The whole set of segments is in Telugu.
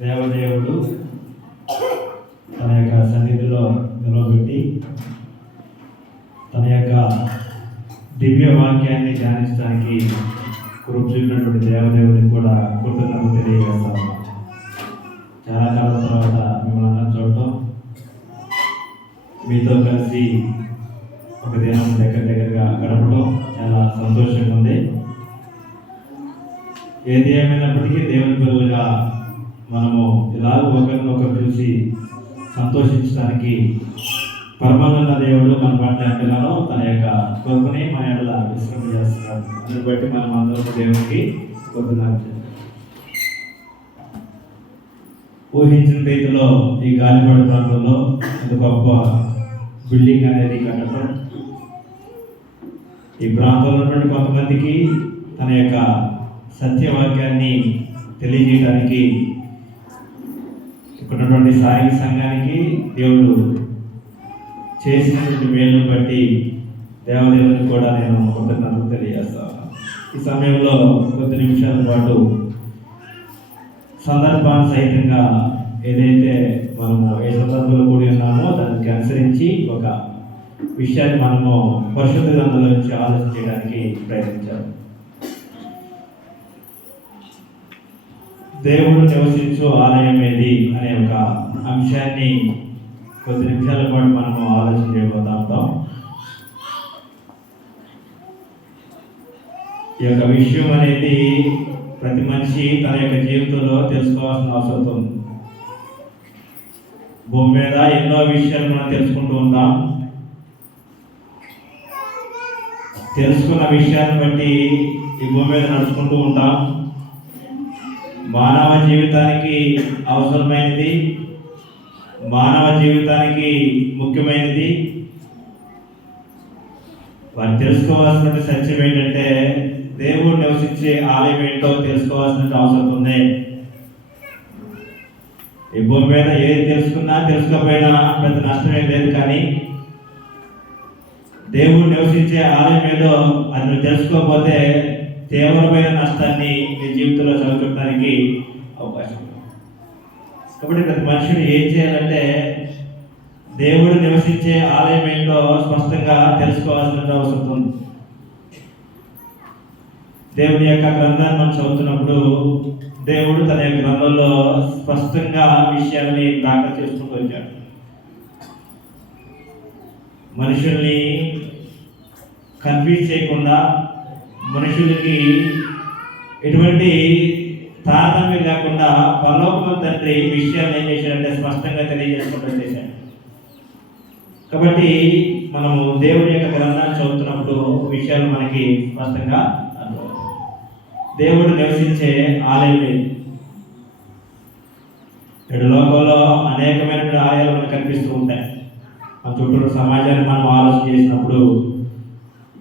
దేవదేవుడు తన యొక్క సన్నిధిలో నిలబెట్టి తన యొక్క దివ్య వాక్యాన్ని ధ్యానించడానికి కృప చూపినటువంటి దేవదేవుడికి కూడా కృతజ్ఞతలు తెలియజేస్తాము. చాలా కాలం తర్వాత మిమ్మల్ని అందరం చూడటం, మీతో కలిసి ఒక దినం దగ్గరగా గడపడం చాలా సంతోషంగా ఉంది. ఏది ఏమైనప్పటికీ దేవుని పిల్లలుగా మనము ఇలా ఒకరినొకరు చూసి సంతోషించడానికి పరమానంద దేవుడు మన పట్ల తన యొక్క కృపని మన ఎడల విశ్రమ చేస్తున్నాడు. అందుని బట్టి మనం అందరం దేవునికి కృతజ్ఞతలు. ఊహించిన రీతిలో ఈ గాలిపడ ప్రాంతంలో ఒక గొప్ప బిల్డింగ్ అనేది కట్టడం, ఈ ప్రాంతంలో ఉన్నటువంటి కొంతమందికి తన యొక్క సత్యవాక్యాన్ని తెలియజేయడానికి ఇప్పుడున్నటువంటి సాయి సంఘానికి దేవుడు చేసినటువంటి మేలును బట్టి దేవదేవుని కూడా నేను కృతజ్ఞతలు తెలియజేస్తాను. ఈ సమయంలో కొద్ది నిమిషాల పాటు సందర్భానుసహితంగా ఏదైతే మనము ఏ సందర్భంలో కూడి ఉన్నామో దానికి అనుసరించి ఒక విషయాన్ని మనము పరిశుద్ధ గ్రంథంలో నుంచి ఆలోచన చేయడానికి ప్రయత్నించాలి. దేవుడు నివసించు ఆలయం ఏది అనే ఒక అంశాన్ని కొద్ది నిమిషాల పాటు మనము ఆలోచన చేయబోతా ఉంటాం. ఈ యొక్క విషయం అనేది ప్రతి మనిషి తన యొక్క జీవితంలో తెలుసుకోవాల్సిన అవసరం ఉంది. భూమి మీద ఎన్నో విషయాలు మనం తెలుసుకుంటూ ఉంటాం. తెలుసుకున్న విషయాన్ని బట్టి ఈ భూమి మీద నడుచుకుంటూ ఉంటాం. మానవ జీవితానికి అవసరమైనది, మానవ జీవితానికి ముఖ్యమైనది వారు తెలుసుకోవాల్సిన సత్యం ఏంటంటే దేవుడు నివసించే ఆలయం ఏంటో తెలుసుకోవాల్సిన అవసరం ఉంది. ఈ భూమి మీద ఏది తెలుసుకున్నా తెలుసుకోకపోయినా పెద్ద నష్టమే లేదు, కానీ దేవుడు నివసించే ఆలయం ఏదో అది నువ్వు తెలుసుకోకపోతే తీవ్రమైన నష్టాన్ని నీ జీవితంలో చదువుకోవడానికి అవకాశం ఉంది. కాబట్టి ప్రతి మనుషుడు ఏం చేయాలంటే దేవుడు నివసించే ఆలయం ఏంటో స్పష్టంగా తెలుసుకోవాల్సిన అవసరం ఉంది. దేవుని యొక్క గ్రంథాన్ని మనం చదువుతున్నప్పుడు దేవుడు తన యొక్క గ్రంథంలో స్పష్టంగా విషయాన్ని దాఖలు చేసుకుంటూ వచ్చాడు. మనుషుల్ని కన్ఫ్యూజ్ చేయకుండా, మనుషులకి ఎటువంటి తారతమ్యం లేకుండా పరలోకము తండ్రి విషయాన్ని ఏం చేశాడంటే స్పష్టంగా తెలియజేసుకుంటూ చేశాడు. కాబట్టి మనము దేవుడి యొక్క గ్రంథాన్ని చదువుతున్నప్పుడు విషయాలు మనకి స్పష్టంగా దేవుడు నివసించే ఆలయం నేడు లోకంలో అనేకమైనటువంటి ఆలయాలు మనకు కనిపిస్తూ ఉంటాయి. మన చుట్టూ సమాజాన్ని మనం ఆలోచన చేసినప్పుడు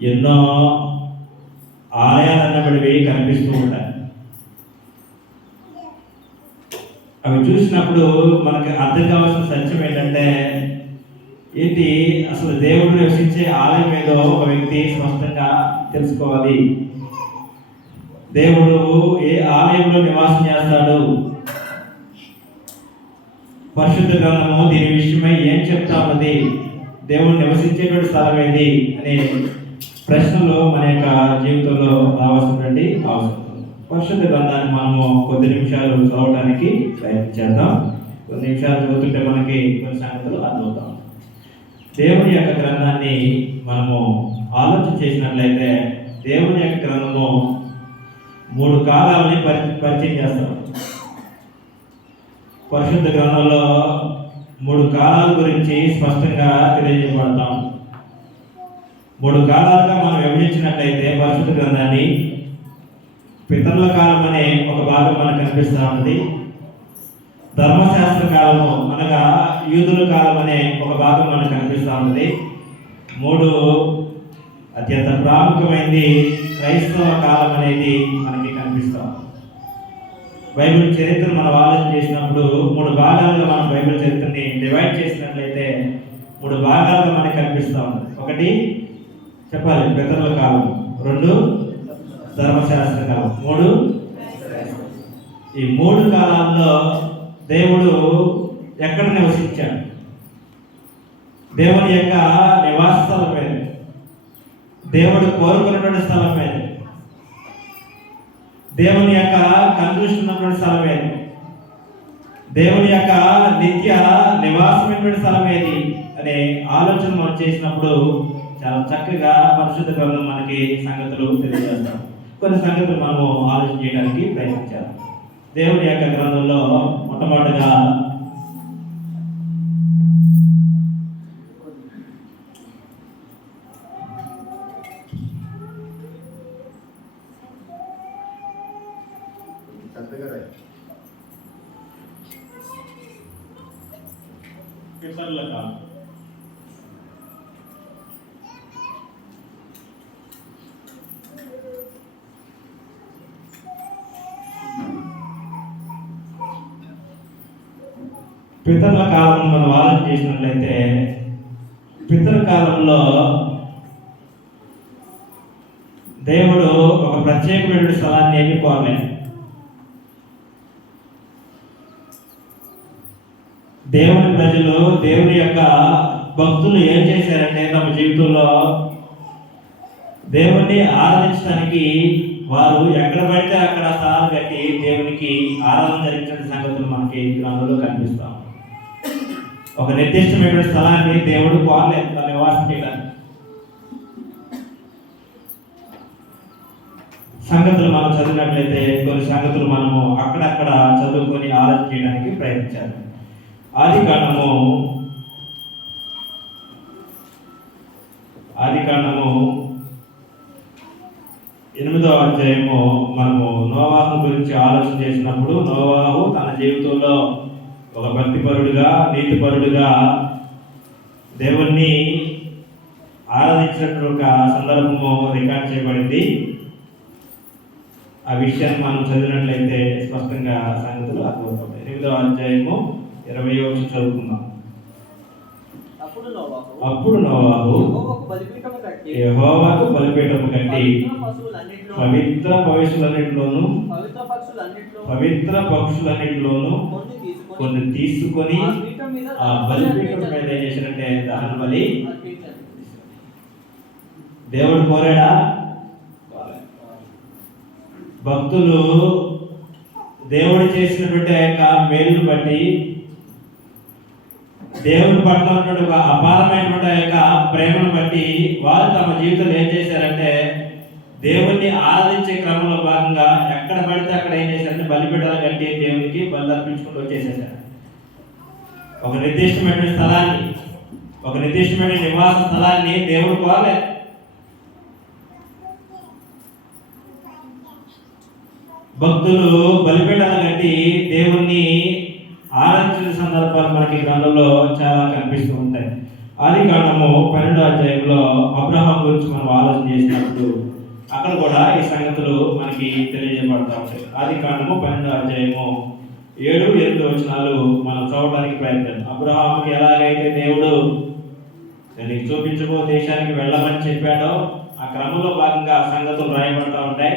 ఎన్నో ఆలయాలు అన్నబడివి కనిపిస్తూ ఉంటాయి. అవి చూసినప్పుడు మనకి అర్థం కావాల్సిన సత్యం ఏంటంటే ఏంటి అసలు దేవుడు నివసించే ఆలయం ఏదో ఒక వ్యక్తి స్పష్టంగా తెలుసుకోవాలి. దేవుడు ఏ ఆలయంలో నివాసం చేస్తాడు, పరిశుద్ధ గ్రంథము దీని విషయమై ఏం చెప్తా ఉన్నది, దేవుడు నివసించేటువంటి స్థలం ఏది అనే ప్రశ్నలు మన యొక్క జీవితంలో రావాల్సినటువంటి అవసరం. పరిశుద్ధ గ్రంథాన్ని మనము కొద్ది నిమిషాలు చదవడానికి ప్రయత్నించేద్దాం. కొద్ది నిమిషాలు చదువుతుంటే మనకి కొన్ని సంగతులు అర్థమవుతాం. దేవుని యొక్క గ్రంథాన్ని మనము ఆలోచన చేసినట్లయితే దేవుని యొక్క గ్రంథము 3 కాలాలని పరిచయం చేస్తాం. పరిశుద్ధ గ్రంథంలో 3 కాలాల గురించి స్పష్టంగా తెలియజేయబడతాం. 3 కాలాలుగా మనం విభజించినట్లయితే పరిశుద్ధ గ్రంథాన్ని పితరుల కాలం అనే ఒక భాగం మనకు కనిపిస్తూ ఉంది. ధర్మశాస్త్ర కాలము అనగా యూదుల కాలం అనే ఒక భాగం మనకు కనిపిస్తూ ఉంది. 3 అత్యంత ప్రాముఖ్యమైనది క్రైస్తవ కాలం అనేది మనకి కనిపిస్తాం. బైబిల్ చరిత్ర మనం ఆలోచన చేసినప్పుడు 3 భాగాలుగా మనం బైబిల్ చరిత్రని డివైడ్ చేసినట్లయితే 3 భాగాలుగా మనకి కనిపిస్తూ ఉంది. ఒకటి చెప్పాలి పితరుల కాలం, 2 ధర్మశాస్త్ర కాలం, మూడు. ఈ మూడు కాలాల్లో దేవుడు ఎక్కడ నివసించాడు? దేవుని యొక్క నివాస స్థలం ఏది? దేవుడు కోరుకున్నటువంటి స్థలం ఏది? దేవుని యొక్క కనిపిస్తున్నటువంటి స్థలం ఏది? దేవుని యొక్క నిత్య నివాసమైనటువంటి స్థలం ఏది అనే ఆలోచన మనం చేసినప్పుడు చాలా చక్కగా పరిశుద్ధ గ్రంథం మనకి సంగతులు తెలియజేస్తాం. కొన్ని సంగతులు మనము ఆలోచన చేయడానికి ప్రయత్నించాలి. దేవుని యొక్క గ్రంథంలో మొట్టమొదటిగా పితరుల కాలం. పితరుల కాలం మనం ఆలోచన చేసినట్లయితే పితరుల కాలంలో దేవుడు ఒక ప్రత్యేకమైన స్థలాన్ని ఎన్నుకోలేదు. దేవుని ప్రజలు, దేవుని యొక్క భక్తులు ఏం చేశారంటే తమ జీవితంలో దేవుణ్ణి ఆరాధించడానికి వారు ఎక్కడ పడితే అక్కడ స్థలాలు కట్టి దేవునికి ఆరాధన జరిగించిన సంగతులు మనకి గ్రంథంలో కనిపిస్తాం. ఒక నిర్దిష్టమైన స్థలాన్ని దేవుడు కోరలేదు తన నివాసం చేయడానికి. సంగతులు మనం చదివినట్లయితే కొన్ని సంగతులు మనము అక్కడక్కడ చదువుకొని ఆలోచన చేయడానికి ప్రయత్నించాలి. ఆదికాండము 8వ అధ్యాయము మనము నోవాహు గురించి ఆలోచన చేసినప్పుడు నోవాహు తన జీవితంలో ఒక భక్తిపరుడుగా, నీతిపరుడుగా దేవుణ్ణి ఆరాధించినటువంటి ఒక సందర్భము రికార్డ్ చేయబడింది. ఆ విషయాన్ని మనం చదివినట్లయితే స్పష్టంగా సంగతులు అర్థమవుతాయి. 8వ అధ్యాయము 20వ వచనం చదువుకుందాం. అప్పుడు నోవాహు యెహోవాకు బలిపీఠము కట్టి పవిత్ర పశువులన్నిటిలోను కొన్ని తీసుకొని ఆ బలిపీఠం మీద ఏం చేశారంటే దహన బలి. దేవుడు కోరాడా? భక్తులు దేవుడు చేసినటువంటి ఆ యొక్క మేలును బట్టి, దేవుని పట్ల ఉన్నటువంటి ఒక అపారమైనటువంటి ఆ యొక్క ప్రేమను బట్టి వారు తమ జీవితంలో ఏం చేశారంటే దేవుణ్ణి ఆరాధించే క్రమంలో భాగంగా ఎక్కడ పడితే అక్కడ ఏం చేశారంటే బలిపీఠాలు కట్టి దేవునికి బలి అర్పించుకుంటూ వచ్చేసేసారు. ఒక నిర్దిష్టమైన స్థలాన్ని, ఒక నిర్దిష్టమైన నివాస స్థలాన్ని దేవుడు కోరలేదు. భక్తులు బలిపీఠాలు కట్టి దేవుణ్ణి ఆరాధించిన సందర్భాలు మనకి గ్రంథంలో చాలా కనిపిస్తూ ఉంటాయి. ఆదికాండము 12వ అధ్యాయంలో అబ్రహాం గురించి మనం ఆలోచన చేసినప్పుడు అక్కడ కూడా ఈ సంగతులు మనకి తెలియజేయబడతా ఉంటాయి. ఆదికాండము 12వ అధ్యాయము 7-8 వచనాలు మనం చదవడానికి ప్రయత్నం. అబ్రహాముకి ఎలాగైతే దేవుడు నీకు చూపించబో దేశానికి వెళ్ళమని చెప్పాడో ఆ క్రమంలో భాగంగా సంగతులు రాయబడతా ఉంటాయి.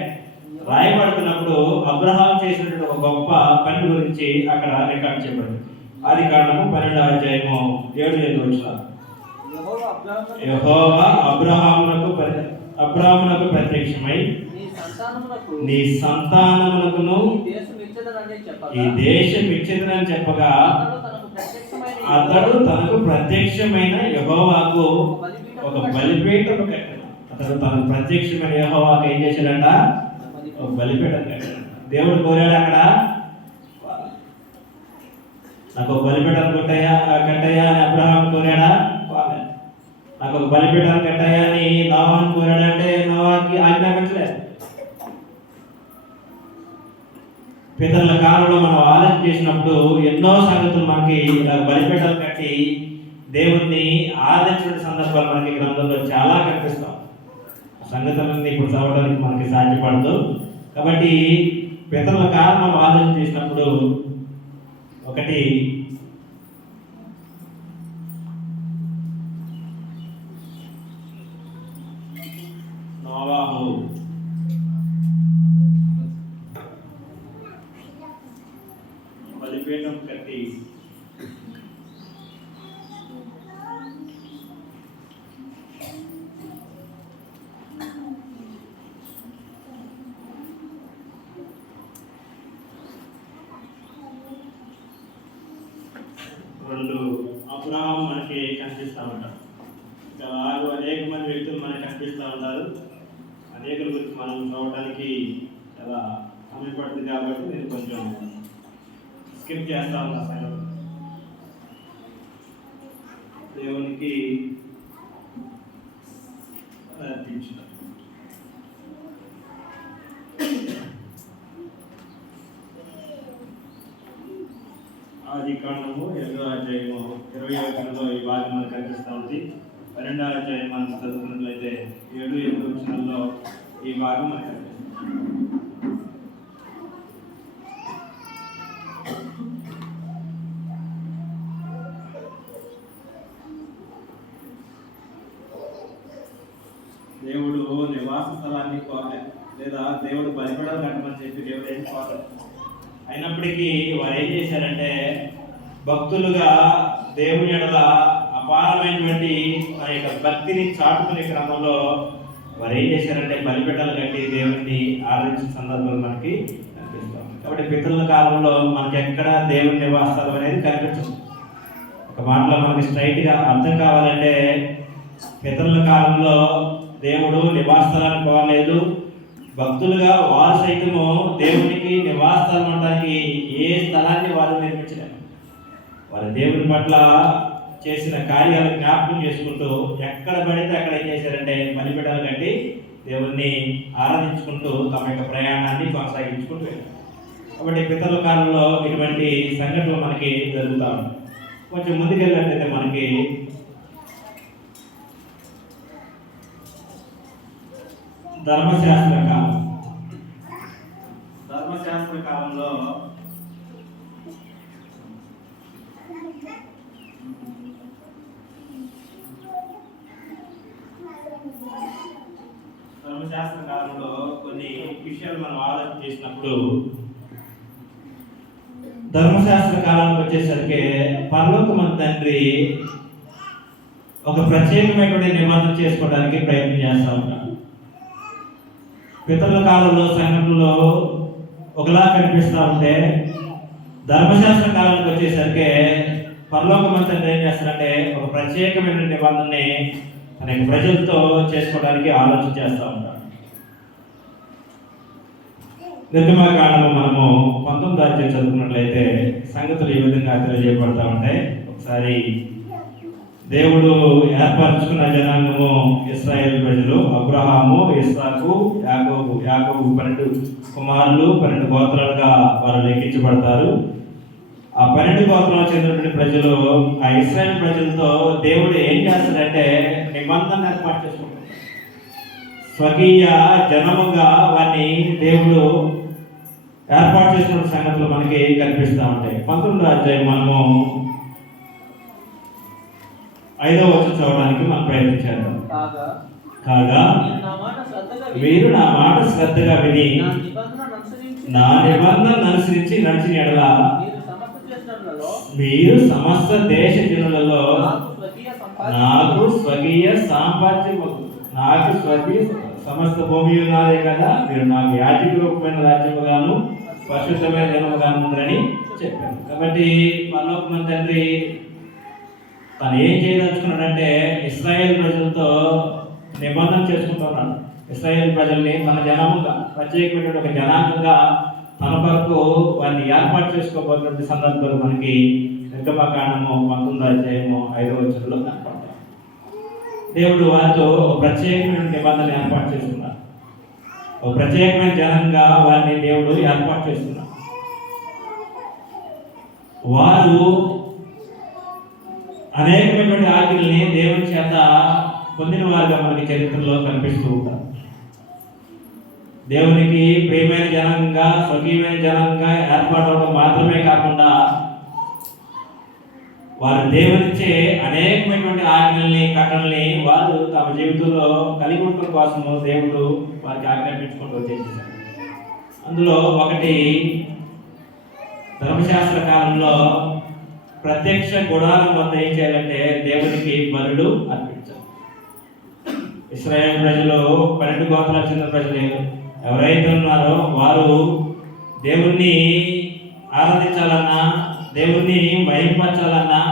రాయబడుతున్నప్పుడు అబ్రహాం చేసినటువంటి ఒక గొప్ప పని గురించి అక్కడ రికార్డ్ చేయబడింది. ఆదికాండము 12వ అధ్యాయము 7-8 వచనాలు. యెహోవా అబ్రహామునకు ప్రత్యక్షమై నీ సంతానమునకును ఈ దేశం ఇచ్చేదనని చెప్పగా అతడు తనకు ప్రత్యక్షమైన యెహోవాకు ఒక బలిపీఠం కట్టాడు. అతడు తనకు ప్రత్యక్షమైన యెహోవాకు ఏం చేశాడంట? ఒక బలిపీఠం కట్టాడు. దేవుడు కోరాడు అక్కడ, నాకు ఒక బలిపీఠం కట్టయ్యా అని అబ్రహాం కోరాడా? నాకు ఒక బలిపీఠం కట్టయ్యా అని నోవాహును కోరాడంటే నోవాహుకి ఆజ్ఞాపించలేదు. పితరుల కాలంలో మనం ఆలోచన చేసినప్పుడు ఎన్నో సంగతులు మనకి బలిపీఠాలు కట్టి దేవుణ్ణి ఆరాధించిన సందర్భాలు మనకి గ్రంథంలో చాలా కనిపిస్తాం. సంగతులన్నీ ఇప్పుడు చదవడానికి మనకి సాధ్యపడదు. కాబట్టి పితరుల కాలం మనం ఆలోచన చేసినప్పుడు ఒకటి నోవాహు రెండు అబ్రహాం మనకి కనిపిస్తూ ఉంటారు. ఇంకా అలాగే అనేక మంది వ్యక్తులు మనకి కనిపిస్తూ ఉంటారు. అనేకుల గురించి మనం చూడడానికి చాలా సమయం పడుతుంది కాబట్టి నేను కొంచెం స్కిప్ చేస్తా ఉన్నా సంగతి. దేవునికి అర్పించిన ఆది కాండము 8వ అధ్యాయము 20వ వచనంలో ఈ భాగం మనకు కనిపిస్తూ ఉంది. 12వ అధ్యాయం మనం చదువుకున్నట్లయితే 7, 8 వచనంలో ఈ భాగం మనకు కనిపిస్తుంది. దేవుడు నివాస స్థలాన్ని కోరలేదు, లేదా దేవుడు బలిపడాలి కట్టమని చెప్పి దేవుడు ఏం కోరలేదు. అయినప్పటికీ వారు ఏం చేశారంటే భక్తులుగా దేవుని ఎడల అపారమైనటువంటి ఆ యొక్క భక్తిని చాటుకునే క్రమంలో వారు ఏం చేశారంటే బలిపీఠాలు కట్టి దేవుడిని ఆరాధించిన సందర్భాలు మనకి కనిపిస్తాం. కాబట్టి పితరుల కాలంలో మనకి ఎక్కడ దేవుని నివాసాలు అనేది కనిపించదు. ఒక మాటలో మనకి స్ట్రైట్గా అర్థం కావాలంటే పితరుల కాలంలో దేవుడు నివాసాలను కోరలేదు. భక్తులుగా వారు సైతము దేవునికి నివాసాలు ఉండడానికి ఏ స్థలాన్ని వారు నిర్మించలేదు. వారు దేవుని పట్ల చేసిన కార్యాలు జ్ఞాపకం చేసుకుంటూ ఎక్కడ పడితే అక్కడ ఏం చేశారంటే బలిపీఠాలు కట్టి దేవుణ్ణి ఆరాధించుకుంటూ తమ యొక్క ప్రయాణాన్ని కొనసాగించుకుంటూ వెళ్ళారు. కాబట్టి పితరుల కాలంలో ఇటువంటి సంఘటనలు మనకి జరుగుతూ ఉంటాయి. కొంచెం ముందుకెళ్ళినట్లయితే మనకి ధర్మశాస్త్ర కాలంలో కొన్ని విషయాలు మనం ఆలోచన చేసినప్పుడు ధర్మశాస్త్ర కాలానికి వచ్చేసరికి పరలోకమందు తండ్రి ఒక ప్రత్యేకమైనటువంటి నిబంధన చేసుకోవడానికి ప్రయత్నం చేస్తూ ఉంటారు. పితరుల కాలంలో సంఘటనలో ఒకలా కనిపిస్తూ ఉంటే ధర్మశాస్త్ర కాలానికి వచ్చేసరికి పరలోకమందు తండ్రి ఏం చేస్తారంటే ఒక ప్రత్యేకమైన నిబంధనని తన ప్రజలతో చేసుకోవడానికి ఆలోచన చేస్తూ ఉంటారు. నిర్గమకాండము మనము 19వ అధ్యాయం చదువుకున్నట్లయితే సంగతులు ఈ విధంగా తెలియజేయబడతా ఉంటాయి. ఒకసారి దేవుడు ఏర్పరచుకున్న జనాంగము ఇశ్రాయేలు ప్రజలు అబ్రహాము, ఇస్సాకు, యాకోబు. 12 కుమారులు, 12 గోత్రాలుగా వారు లెక్కించబడతారు. ఆ 12 గోత్రాలకు చెందినటువంటి ప్రజలు ఆ ఇశ్రాయేలు ప్రజలతో దేవుడు ఏం చేస్తాడంటే నిబంధన ఏర్పాటు చేసుకుంటారు. స్వకీయ జనముగా వారిని దేవుడు ఏర్పాటు చేసుకున్న సంగతులు మనకి కనిపిస్తూ ఉంటాయి. 19వ అధ్యాయం మనము 5వ వచనం చదవడానికి మనం ప్రయత్నించారు. కాగా మీరు నా మాట శ్రద్ధగా విని నా నిబంధన అనుసరించి నడిచిన ఎడల మీరు సమస్త దేశ జనులలో నాకు స్వకీయ సాంపాద్యము, నాకు స్వకీయ సమస్త భూమి ఉన్నదే కదా, మీరు నాకు యాజక రూపమైన రాజ్యముగాను పరిశుద్ధమైన జనముగాను ఉందని చెప్పారు. కాబట్టి పరలోకమందు తండ్రి తను ఏం చేయదలుచుకున్నాడంటే ఇశ్రాయేల్ ప్రజలతో నిబంధన చేసుకుంటున్నాడు. ఇశ్రాయేల్ ప్రజల్ని తన జనముగా ప్రత్యేకమైన ఒక జనాంగంగా తన కొరకు వారిని ఏర్పాటు చేసుకోబోతున్న సందర్భాలు మనకి నిర్గమకాండము 19వ అధ్యాయము 5వ వచనంలో కనపడతాయి. దేవుడు వారితో ఒక ప్రత్యేకమైన నిబంధన ఏర్పాటు చేస్తున్నారు. ఒక ప్రత్యేకమైన జనంగా వారిని దేవుడు ఏర్పాటు చేస్తున్నారు. వారు అనేకమైనటువంటి ఆజ్ఞల్ని దేవుని చేత పొందిన వారుగా మనకి చరిత్రలో కనిపిస్తూ ఉంటారు. దేవునికి ప్రియమైన జనంగా, స్వకీయమైన జనంగా ఏర్పాటు మాత్రమే కాకుండా వారు దేవునిచ్చే అనేకమైనటువంటి ఆజ్ఞల్ని, కట్టల్ని వారు తమ జీవితంలో కలిగి ఉండటం కోసము దేవుడు వారికి ఆజ్ఞాపించుకుంటూ వచ్చేసారు. అందులో ఒకటి ధర్మశాస్త్ర కాలంలో ప్రత్యక్ష గుడారం వద్ద ఏం చేయాలంటే దేవునికి బలులు అర్పించాలి. ఇశ్రాయేలు ప్రజలు 12 గోత్రాలకు చెందిన ప్రజలు ఎవరైతే ఉన్నారో వారు దేవుణ్ణి ఆరాధించాలన్నా, దేవుణ్ణి మహింపరచాలన్నా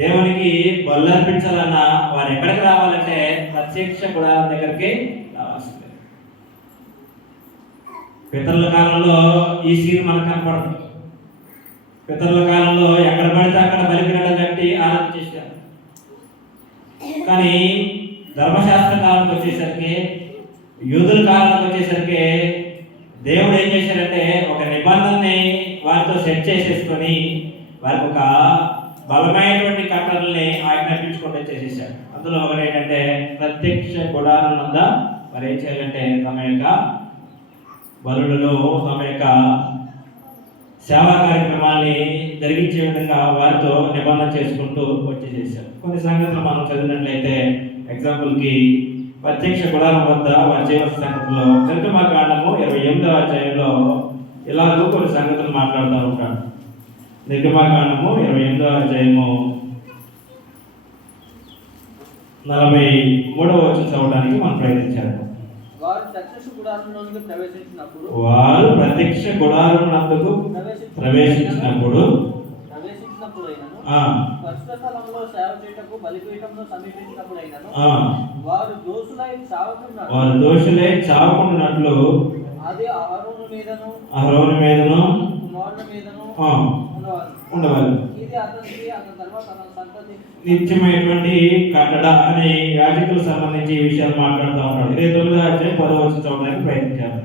దేవునికి బలు అర్పించాలన్నా వారు ఎక్కడికి రావాలంటే ప్రత్యక్ష గుడారం దగ్గరికి రావాల్సిందే. పితరుల కాలంలో ఈ సీన్ మనకు కనపడదు. పితరుల కాలంలో ఎక్కడ పడితే అక్కడ బలిపీఠం కట్టి ఆరాధన చేశారు. కానీ ధర్మశాస్త్ర కాలంకి వచ్చేసరికి, యూదుల కాలంకి వచ్చేసరికి దేవుడు ఏం చేశారంటే ఒక నిబంధనని వారితో సెట్ చేసేసుకొని వారికి ఒక బలమైనటువంటి కట్టడల్ని ఆజ్ఞాపించుకుంటూ చేసేసారు. అందులో ఒకటి ఏంటంటే ప్రత్యక్ష గుడారం వద్ద మరి ఏం చేయాలంటే తమ యొక్క బలులను, తమ యొక్క సేవా కార్యక్రమాల్ని జరిగించే విధంగా వారితో నిబంధన చేసుకుంటూ వచ్చేసేసారు. కొన్ని సంగతులు మనం చదివినట్లయితే ఎగ్జాంపుల్కి ప్రత్యక్ష గుడారం వద్ద వారి చేయవలసిన సంగతుల్లో నిర్గమకాండము 28వ అధ్యాయంలో ఇలాగూ కొన్ని సంగతులు మాట్లాడుతూ ఉంటాడు. నిర్గమకాండము 28వ అధ్యాయము 43వ వచనం చదవడానికి మనం ప్రయత్నించారు. వారు ప్రత్యక్ష గుడారంలోనికి ప్రవేశించినప్పుడు పరిశుద్ధ స్థలంలో సేవ చేయుటకు బలిపీఠంలో సమీపించినప్పుడైనను వారు దోషులై చావకుండానట్లు అది అహరోను మీదను కుమారుల మీదను ఉండవాలి. ఇది అతనికి అతని తర్వాత అతని సంతతి నిత్యమైనటువంటి కట్టడ అనే యాజకులకు సంబంధించి ఈ విషయాలు మాట్లాడుతూ ఉంటాడు. 29వ అధ్యాయం 10వ వచనం చదవడానికి ప్రయత్నించారు.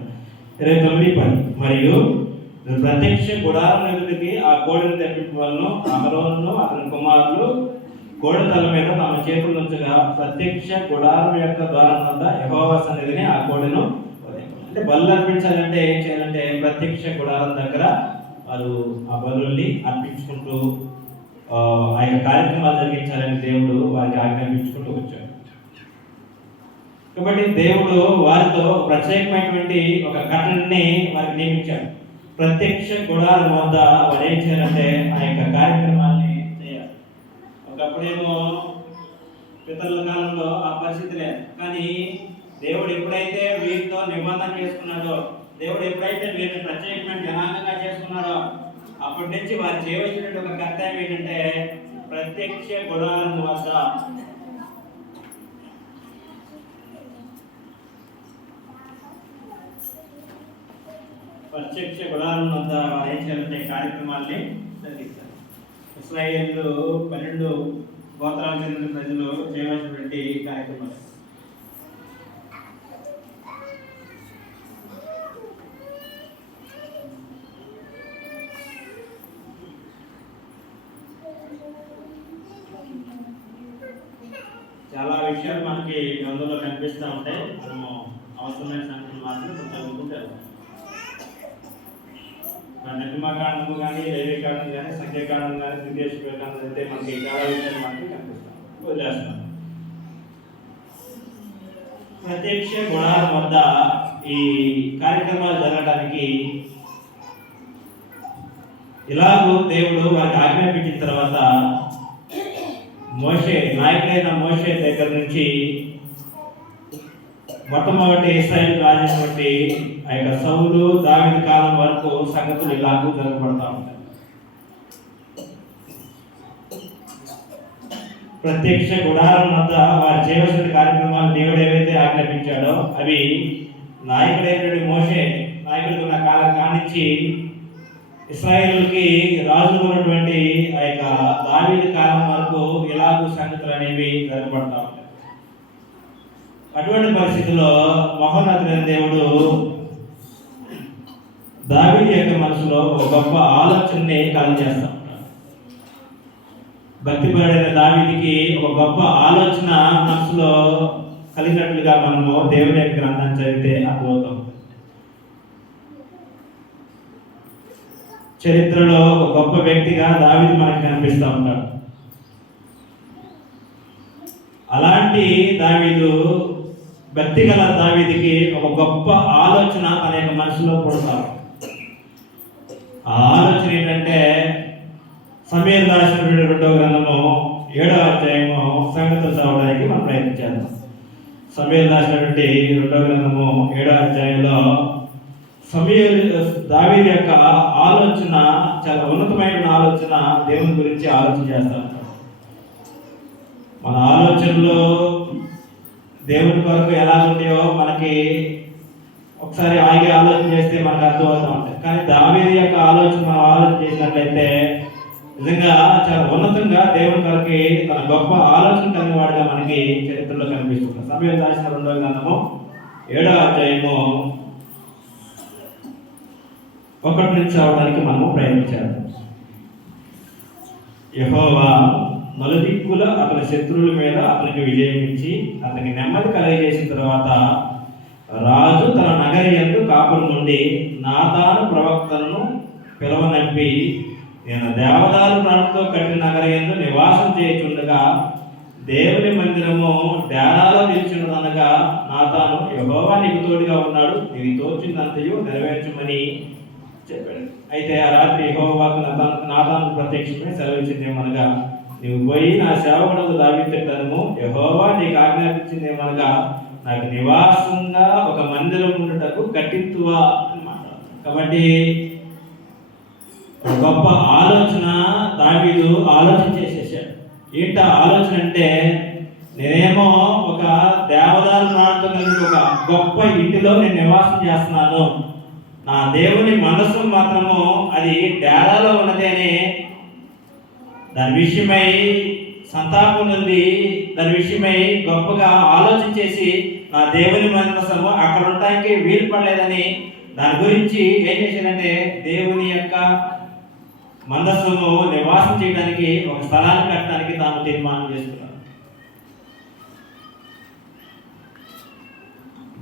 29:10 మరియు ప్రత్యక్ష గుడారం ఎదుటికి ఆ కోడెను తెప్పించడం వలన అహరోనును అతని కుమారులు కోడె తల మీద తమ చేతులు ఉంచగా ప్రత్యక్ష గుడారం యొక్క ద్వారం వద్ద యెహోవా సన్నిధిని ఆ కోడెను అంటే బలు అర్పించాలంటే ఏం చేయాలంటే ప్రత్యక్ష గుడారం దగ్గర వారు ఆ బలుల్ని అర్పించుకుంటూ ఆ యొక్క కార్యక్రమాలు జరిగించాలని దేవుడు వారికి ఆజ్ఞాపించుకుంటూ వచ్చాడు. కాబట్టి దేవుడు వారితో ప్రత్యేకమైనటువంటి ఒక కట్టడిని వారికి నియమించాడు. ప్రత్యక్ష గుడారం వద్ద వారు ఏం చేయాలంటే ఆ యొక్క కార్యక్రమాన్ని చేయాలి. ఒకప్పుడేమో పితరుల కాలంలో ఆ పరిస్థితి లేదు. కానీ దేవుడు ఎప్పుడైతే వీరితో నిబంధన చేసుకున్నాడో, దేవుడు ఎప్పుడైతే వీరిని ప్రత్యేకమైన జనాంగంగా చేసుకున్నాడో అప్పటి నుంచి వారు చేయవలసినటువంటి ఒక కర్తవ్యం ఏంటంటే ప్రత్యక్ష గుడారం వద్ద వారు ఏం చేయాలంటే కార్యక్రమాల్ని జరిగిస్తారు. ఇశ్రాయేలు 12 గోత్రాలకు చెందిన ప్రజలు చేయవలసినటువంటి కార్యక్రమాలు. చాలా విషయాలు మనకి గ్రంథంలో కనిపిస్తూ ఉంటాయి. మనము అవసరమైన సంగతులు మాత్రం చదువుకుంటారు. నిర్గమకాండము కానీ, లేవికాండం కానీ, సంఖ్యాకాండం కానీ, ద్వితీయోపదేశకాండం అయితే మనకి చాలా విషయాలు మనకి కనిపిస్తాం. వదిలేస్తాం. ప్రత్యక్ష గుడారం వద్ద ఈ కార్యక్రమాలు జరగడానికి ఇలాగూ దేవుడు వారికి ఆజ్ఞాపించిన తర్వాత మోషే నాయకుడైన మోషే దగ్గర నుంచి మొట్టమొదటి ఇశ్రాయేలు రాజైనటువంటి ఆ యొక్క సౌలు దావీదు కాలం వరకు సంగతులు ఇలాగూ జరగబడతా ఉంటాయి. ప్రత్యక్ష గుడారం వద్ద వారు చేయవలసిన కార్యక్రమాలు దేవుడు ఏవైతే ఆజ్ఞాపించాడో అవి నాయకుడైనటువంటి మోషే నాయకుడికి ఉన్న కాలం కానించి ఇశ్రాయేలుకి రాజు ఉన్నటువంటి ఆ యొక్క దావీదు కాలం వరకు ఇలాగూ సంగతులు అనేవి జరగబడతా ఉంటాయి. అటువంటి పరిస్థితుల్లో మహోన్నతుడైన దేవుడు దావీదు యొక్క మనసులో ఒక గొప్ప ఆలోచనని కలుగజేస్తా ఉంటాడు. భక్తిపరుడైన దావీదుకి ఒక గొప్ప ఆలోచన మనసులో కలిగినట్లుగా మనము దేవుని యొక్క గ్రంథాన్ని చదివితే అర్థమవుతాం. చరిత్రలో ఒక గొప్ప వ్యక్తిగా దావీదు మనకి కనిపిస్తూ ఉంటాడు. అలాంటి దావీదు భక్తిగల దావీదుకి ఒక గొప్ప ఆలోచన తన యొక్క మనసులో పుడతారు. ఆ ఆలోచన ఏంటంటే సమూయేలు రాసిన 2వ గ్రంథము 7వ అధ్యాయము సంగతులు చదవడానికి మనం ప్రయత్నించాము. సమూయేలు రాసినటువంటి 2వ గ్రంథము 7వ అధ్యాయంలో దావీదు యొక్క ఆలోచన చాలా ఉన్నతమైన ఆలోచన దేవుని గురించి ఆలోచన చేస్తా ఉంటాడు. మన ఆలోచనలు దేవుని కొరకు ఎలా ఉంటాయో మనకి ఒకసారి ఆగి ఆలోచన చేస్తే మనకు అర్థమవుతూ ఉంటాయి. కానీ దావీదు యొక్క ఆలోచన మనం ఆలోచన చేసినట్లయితే నిజంగా చాలా ఉన్నతంగా దేవుని కొరకు తన గొప్ప ఆలోచన కలిగిన వాడిగా మనకి చరిత్రలో కనిపిస్తుంది. సమయం రాసిన 2వ గ్రంథము 7వ అధ్యాయము 1 నుంచి అవడానికి మనము ప్రయత్నించాము. యెహోవా నలుదిక్కుల అతని శత్రువుల మీద అతనికి విజయం ఇచ్చి అతనికి నెమ్మది కలగజేసిన తర్వాత రాజు తన నగరి యందు కాపురం నుండి నాతాను ప్రవక్తలను పిలవనంపి, నేను దేవదారు ప్రాణంతో కట్టిన నగరి యందు నివాసం చేయుచుండగా దేవుని మందిరము డేరాలో నిలిచినదనగా నాతాను, యెహోవా నీకు తోడుగా ఉన్నాడు, నీకు తోచిందంతయు నెరవేర్చమని చెప్పాడు. అయితే ఆ రాత్రి యెహోవాకు నాతాను ప్రత్యక్షమై సెలవిచ్చిందేమనగా, నీవు పోయి నా సేవకుడు దావీదును యెహోవా నీకు ఆజ్ఞాపించిందేమనగా, నాకు నివాసంగా ఒక మందిరం ఉండుటకు కట్టింతువా అని మాట్లాడుతున్నాడు. కాబట్టి ఒక గొప్ప ఆలోచన దావీదు ఆలోచన చేసేసాడు. ఏంట ఆలోచన అంటే, నేనేమో ఒక దేవదారు ప్రాంతం కలిగిన ఒక గొప్ప ఇంటిలో నేను నివాసం చేస్తున్నాను, నా దేవుని మనసు మాత్రము అది డేరాలో ఉన్నది అని దాని విషయమై సంతాపం ఉంది, దాని విషయమై గొప్పగా ఆలోచన చేసి నా దేవుని మనసము అక్కడ ఉండటానికి వీలు పడలేదని దాని గురించి ఏం చేశాడంటే దేవుని యొక్క మందస్సును నివాసం చేయడానికి ఒక స్థలాన్ని కట్టడానికి తాను తీర్మానం చేసుకున్నాడు.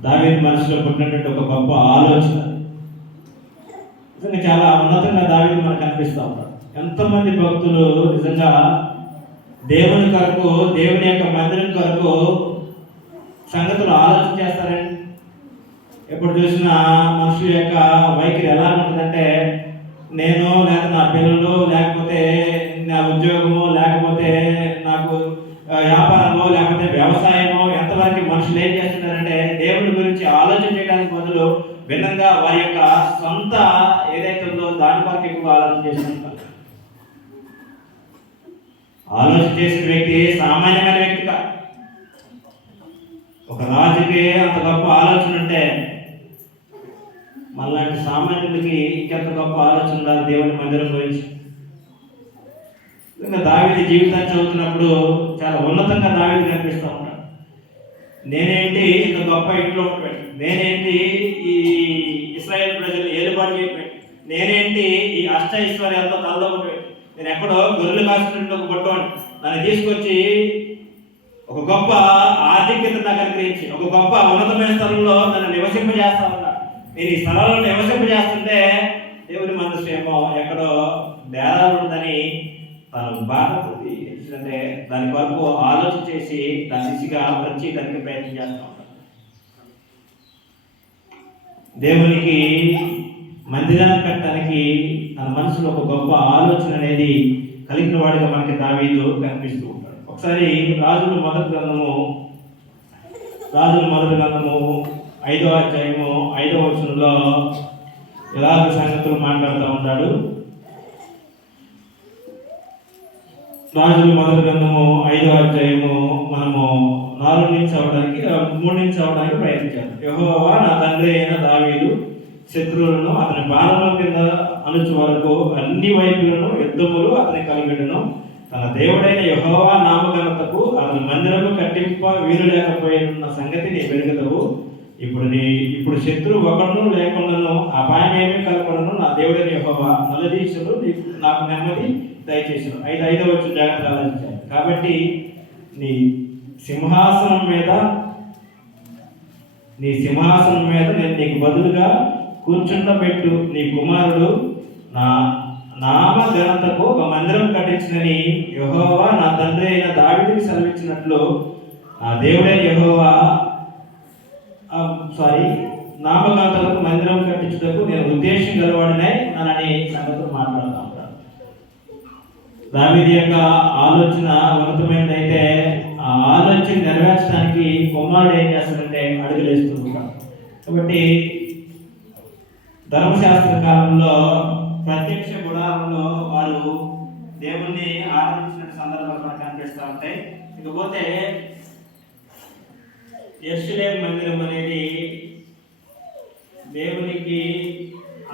దావీదు మనసులో పుట్టినటువంటి ఒక గొప్ప ఆలోచన నిజంగా చాలా ఉన్నతంగా దావీదు మనకు కనిపిస్తూ ఉంటాడు. ఎంతమంది భక్తులు నిజంగా దేవుని కొరకు, దేవుని యొక్క మందిరం కొరకు సంగతులు ఆలోచన చేస్తారండి. ఎప్పుడు చూసినా మనుషుల యొక్క వైఖరి ఎలా ఉంటుందంటే, నేను లేకపోతే నా పిల్లలు, లేకపోతే నా ఉద్యోగము, లేకపోతే నాకు వ్యాపారము, లేకపోతే వ్యవసాయము, ఎంతవరకు మనుషులు ఏం చేస్తున్నారంటే దేవుని గురించి ఆలోచన చేయడానికి బదులు భిన్నంగా వారి యొక్క సొంత ఏదైతే ఉందో దాని కొరకు ఎక్కువ ఆలోచన చేస్తుంటారు. ఆలోచన చేసిన వ్యక్తి సామాన్యమైన వ్యక్తి కాదు. ఒక రాజుకి అంత గొప్ప ఆలోచన ఉంటే మళ్ళాంటి సామాన్యుడికి ఇంకెంత గొప్ప ఆలోచన ఉండాలి దేవుని మందిరం గురించి. ఇంకా దావీదు జీవితాన్ని చదువుతున్నప్పుడు చాలా ఉన్నతంగా దావీదు కనిపిస్తూ ఉంటాడు. నేనేంటి ఇంత గొప్ప ఇంట్లో ఉంటాడు, నేనేంటి ఈ ఇశ్రాయేల్ ప్రజలు ఏలుబాటు చేయబెట్టి, నేనేంటి ఈ అష్టైశ్వర్యాలతో తనలో పెట్టి, నేను ఎక్కడో గొర్రెలు కాసుకుంటూ ఒక పట్టుకోండి నన్ను తీసుకొచ్చి ఒక గొప్ప ఆధిక్యత నాకు అనుగ్రహించి ఒక గొప్ప ఉన్నతమైన స్థలంలో నన్ను నివసింపజేస్తా ఉన్నా. నేను ఈ స్థలంలో నివసింపజేస్తుంటే దేవుని మనసు ఏమో ఎక్కడో డేరాలు ఉందని తను బాధపడి అంటే దాని కొరకు ఆలోచన చేసి దాని దిశగా వచ్చి దానికి ప్రయత్నం చేస్తూ ఉంటాను. దేవునికి మందిరాన్ని కట్టడానికి తన మనసులో ఒక గొప్ప ఆలోచన అనేది కలిగిన వాడిగా మనకి దావీదు కనిపిస్తూ ఉంటాడు. ఒకసారి రాజుల మొదటి గ్రంథము 5వ అధ్యాయము 5వ వచనంలో ఇలాగ సంగతులు మాట్లాడుతూ ఉంటాడు. రాజుల మొదటి గ్రంథము 5వ అధ్యాయము మనము 4 నుంచి అవడానికి 3 నుంచి అవడానికి ప్రయత్నించాలి. యెహోవా నా తండ్రి అయిన దావీదు శత్రువులను అతని పాదముల కింద అణుచు వరకు అన్ని వైపులను యుద్ధములు అతని కలిగెడును. తన దేవుడైన యెహోవా నామఘనతకు అతని మందిరము కట్టింప వీలు లేకపోయిన సంగతి నీ వెలుగదవు. ఇప్పుడు శత్రువు ఒకడును లేకుండాను అపాయమేమీ కలపడను. నా దేవుడైన యెహోవా నలదీశుడు నాకు నెమ్మది దయచేసాడు. 5వ వచ్చిన జాగ్రత్తలు ఆలోచించాను. కాబట్టి నీ సింహాసనం మీద నేను నీకు బదులుగా కూర్చుండబెట్టు. నీ కుమారుడు నా నామ ఘనతకు ఒక మందిరం కట్టించినని యెహోవా నా తండ్రి అయిన దావీదుకి సెలవిచ్చినట్లు నా దేవుడైన యెహోవా నామఘనతకు మందిరం కట్టించుటకు నేను ఉద్దేశం గలవాడినే అని సంగతులు మాట్లాడుతూ ఉంటాను. దావీదు యొక్క ఆలోచన ఉన్నతమైనదైతే ఆ ఆలోచన నెరవేర్చడానికి కుమారుడు ఏం చేస్తాడంటే అడుగులు వేస్తూ ఉంటాడు. కాబట్టి ధర్మశాస్త్ర కాలంలో ప్రత్యక్ష గుడారంలో వారు దేవుణ్ణి ఆరాధించిన సందర్భాలు మనకు కనిపిస్తూ ఉంటాయి. ఇకపోతే యెరూషలేము మందిరం అనేది దేవునికి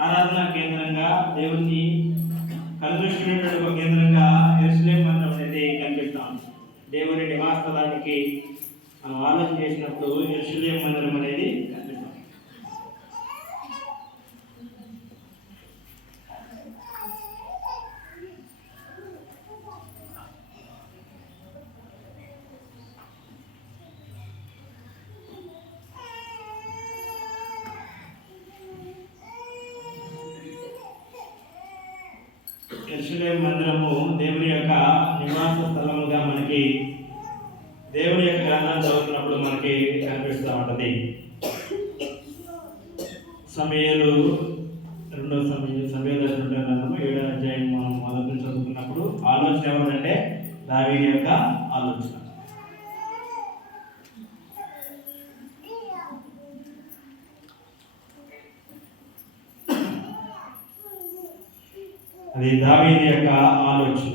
ఆరాధనా కేంద్రంగా, దేవుని కనుదృష్టినటువంటి ఒక కేంద్రంగా యెరూషలేము మందిరం అనేది కనిపిస్తాం. దేవుని నివాస స్థలానికి మనం ఆలోచన చేసినప్పుడు యెరూషలేము మందిరం అనేది కనిపిస్తాం. యెరూషలేము మందిరము దేవుని యొక్క నివాస స్థలముగా మనకి దేవుని యొక్క గ్రంథాన్ని చదువుతున్నప్పుడు మనకి కనిపిస్తూ ఉంటుంది. సమయలు 2వ సమయలు 7వ అధ్యాయం మనం మొదటి చదువుకున్నప్పుడు ఆలోచన ఎవరంటే దావీదు యొక్క ఆలోచన. అది దావీదు యొక్క ఆలోచన.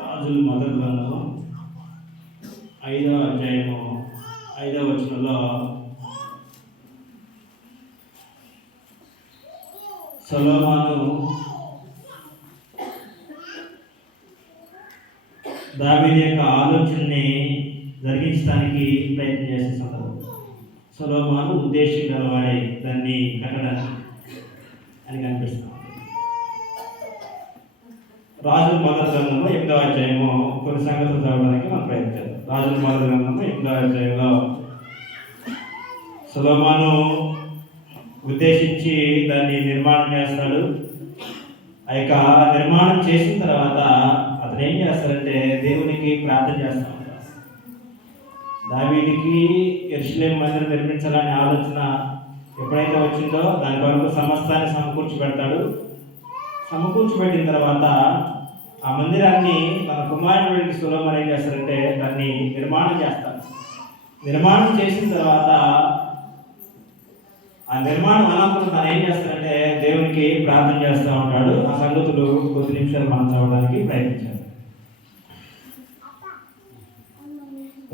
రాజులు మొదటి గ్రంథము 5వ అధ్యాయము 5వ వచనంలో సొలొమోను దావీదు యొక్క ఆలోచనని జరిగించడానికి ప్రయత్నం చేసే సందర్భం. సొలొమోను ఉద్దేశం గలవాడై దాన్ని కట్టడానికి అని కనిపిస్తాం. రాజుల మొదటి గ్రంథంలో 8వ అధ్యాయము కొన్ని సంగతులు చదవడానికి మనం ప్రయత్నించాం. రాజుల మొదటి గ్రంథంలో 8వ అధ్యాయంలో సొలొమోను ఉద్దేశించి దాన్ని నిర్మాణం చేస్తాడు. ఆ యొక్క నిర్మాణం చేసిన తర్వాత అతను ఏం చేస్తాడంటే దేవునికి ప్రార్థన చేస్తా ఉంటాడు. దావీదుకి యెరూషలేము మందిరం నిర్మించాలనే ఆలోచన ఎప్పుడైతే వచ్చిందో దాని కొరకు సమస్తాన్ని సమకూర్చిపెడతాడు. సమకూర్చిపెట్టిన తర్వాత ఆ మందిరాన్ని మన కుమారుడికి సొలొమోను ఏం చేస్తారంటే దాన్ని నిర్మాణం చేస్తారు. నిర్మాణం చేసిన తర్వాత ఆ నిర్మాణం అనంతరం తను ఏం చేస్తారంటే దేవునికి ప్రార్థన చేస్తూ ఉంటాడు. ఆ సంగతులు కొద్ది నిమిషాలు మనం చదవడానికి ప్రయత్నించారు.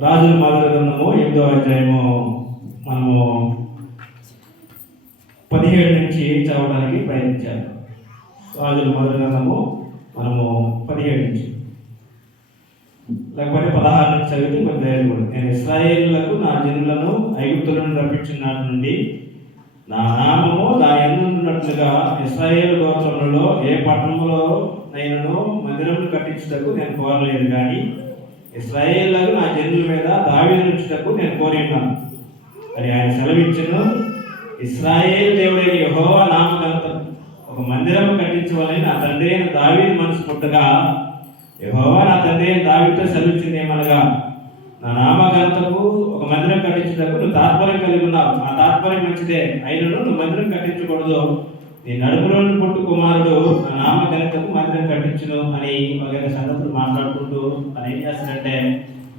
రాజుల మొదటి గ్రంథము 8వ అధ్యాయము మనము 17 నుంచి చదవడానికి ప్రయత్నించారు. రాజుల మొదటి గ్రంథము మనము 17 నుంచి లేకపోతే 16 నుంచి చదివితే కొంచెం ధైర్యం కూడా. నేను ఇశ్రాయేలులకు నా జనులను ఐగుప్తులను రప్పించిన నాటి నుండి నా నామము దాని యందున్నట్లుగా ఇశ్రాయేలు గోత్రములలో ఏ పట్టణంలో నైనను మందిరమును కట్టించుటకు నేను కోరలేదు, కానీ ఇశ్రాయేలులకు నా జనుల మీద దావీదు ఉంచుటకు నేను కోరి ఉన్నాను అని ఆయన సెలవిచ్చును. ఇశ్రాయేలు దేవుడైన యెహోవా నామఘనత ఒక మందిరం కట్టించవాలని నా తండ్రి అయిన దావీదు మనసు పుట్టగా, యెహోవా నా తండ్రి అయిన దావీదుతో సెలవిచ్చింది ఏమనగా, నా నామఘనతకు ఒక మందిరం కట్టించుటకు నువ్వు తాత్పర్యం కలిగి ఉన్నావు. ఆ తాత్పర్యం మంచిదే, అయినను నువ్వు మందిరం కట్టించకూడదు. నీ నడుపులోని పుట్టు కుమారుడు నా నామఘనతకు మందిరం కట్టించును అని వగైరా సంగతులు మాట్లాడుకుంటూ అని ఏం చేస్తాడంటే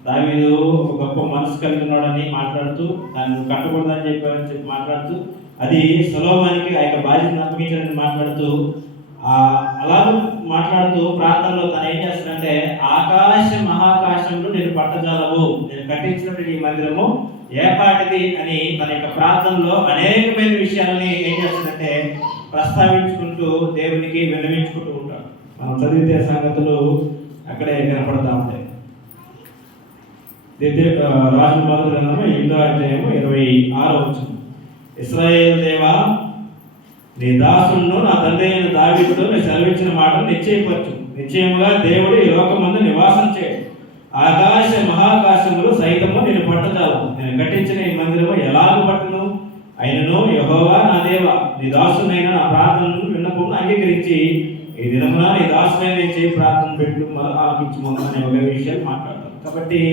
దావీదు ఒక గొప్ప మనసు కలిగి ఉన్నాడని మాట్లాడుతూ దాన్ని కట్టకూడదని చెప్పి మాట్లాడుతూ అది సొలొమోనుకి ఆ యొక్క బాధ్యతను అప్పగించడానికి మాట్లాడుతూ అలా మాట్లాడుతూ ప్రార్థనలో తను ఏం చేస్తాడంటే ఆకాశ మహాకాశంలో నేను పట్టజాలవు, నేను కట్టించినటువంటి ఈ మందిరము ఏపాటిది అని తన యొక్క ప్రార్థనలో అనేకమైన విషయాలని ఏం చేస్తాడంటే ప్రస్తావించుకుంటూ దేవునికి విన్నవించుకుంటూ ఉంటాడు. మనం చదివితే సంగతులు అక్కడే కనపడతా ఉంటాయి. రాజుల మొదటి గ్రంథము 8వ అధ్యాయము 26వ వచనం. ఇశ్రాయేలు దేవా, నీ దాసులను నా తండ్రి అయిన దావీదుతో నీ సెలవిచ్చిన మాటను నిశ్చయపరచు. నిశ్చయముగా దేవుడు ఈ లోకమందు నివాసం చేయడు. ఆకాశ మహాకాశములు సైతము నేను పట్టజాలవు. నేను కట్టించిన ఈ మందిరము ఎలాగూ పట్టును. అయినను యెహోవా నా దేవా, నీ దాసునైనా నా ప్రార్థనను విన్నపమును అంగీకరించి ఈ దినమున నీ దాసునైనా నేను చేయి ప్రార్థన పెట్టు ఆలకించుము అనే ఒక విషయాలు మాట్లాడతాను. కాబట్టి